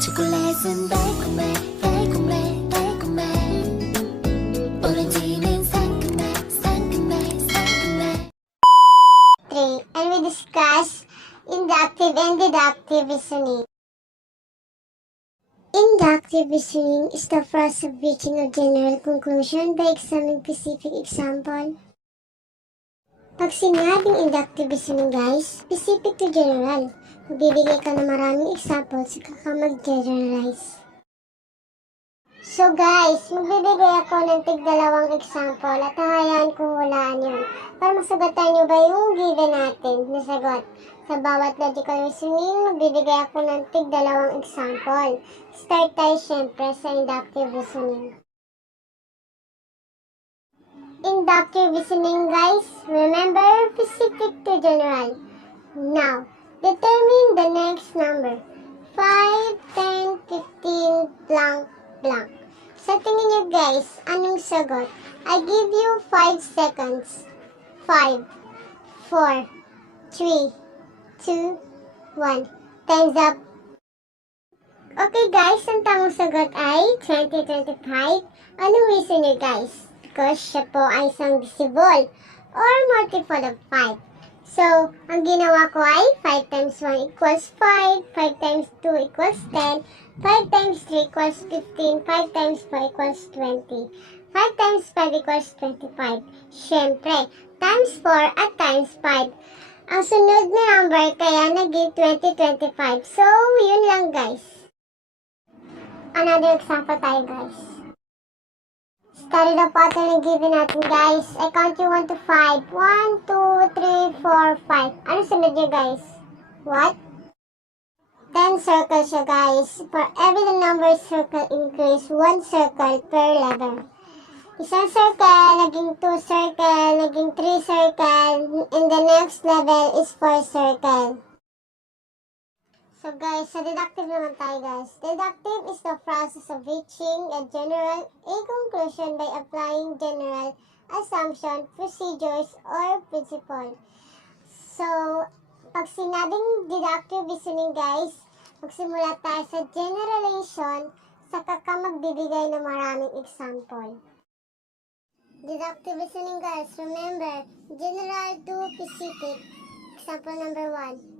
초콜릿은 달콤해 달콤해 달콤해 오렌지는 상큼해 상큼해 상큼해 3. And we discuss inductive and deductive reasoning. Inductive reasoning is the process of reaching a general conclusion by examining specific example. Pag sinabing inductive reasoning guys, specific to general. Magbibigay ka ng maraming examples saka ka mag-generalize. So guys, magbibigay ako ng tig-dalawang example at hahayaan ko hulaan yun para masagatan nyo ba yung given natin na sagot. Sa bawat logical reasoning, magbibigay ako ng tig-dalawang example. Start tayo syempre sa inductive reasoning. Inductive reasoning guys, remember specific to general. Now, determine the next number. 5, 10, 15, blank, blank. Sa tingin nyo guys, anong sagot? I give you 5 seconds. 5, 4, 3, 2, 1. Time's up. Okay guys, ang tamang sagot ay 2025. Anong reason nyo guys? Because siya po ay isang divisible or multiple of 5. So, ang ginawa ko ay 5 times 1 equals 5, 5 times 2 equals 10, 5 times 3 equals 15, 5 times 4 equals 20, 5 times 5 equals 25. Siyempre, times 4 at times 5. Ang sunod na number kaya naging 2025. So, yun lang guys. Another example tayo guys. Study the pattern na given natin guys. I count you 1 to 5. 1, 2, 3, 4, 5. Ano sunod nyo guys? What? 10 circles siya guys. For every number circle increase 1 circle per level. Isang circle, naging 2 circle, naging 3 circle, and the next level is 4 circle. So guys, sa deductive naman tayo guys. Deductive is the process of reaching a conclusion by applying general assumption, procedures, or principle. So, pag sinabing deductive reasoning guys, magsimula tayo sa generalization, saka ka magbibigay ng maraming example. Deductive reasoning guys, remember, general to specific. Example number 1.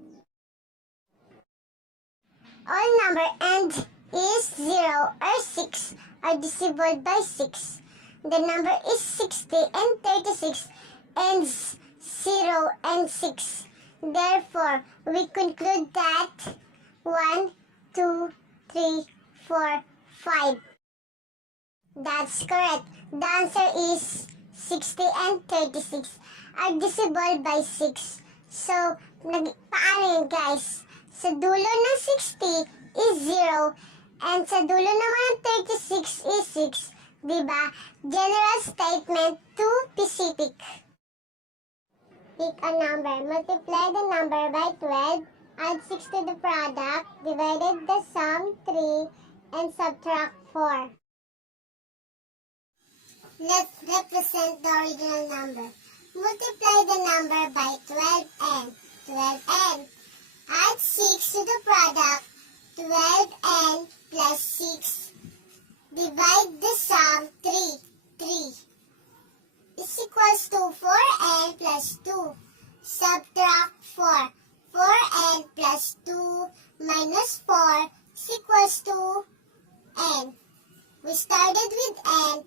All number end is 0 or 6 are divisible by 6. The number is 60 and 36 ends 0 and 6. Therefore, we conclude that 1, 2, 3, 4, 5. That's correct. The answer is 60 and 36 are divisible by 6. So, paano yun guys? Sa dulo ng 60 is 0 and sa dulo naman ng 36 is 6. Diba? General statement to specific. Pick a number. Multiply the number by 12. Add 6 to the product. Divided the sum 3 and subtract 4. Let's represent the original number. Multiply the number by 12n. 12n. Add 6 to the product, 12n plus 6. Divide the sum, 3 is equals to 4n plus 2. Subtract 4. 4n plus 2 minus 4 is equals to n. We started with n,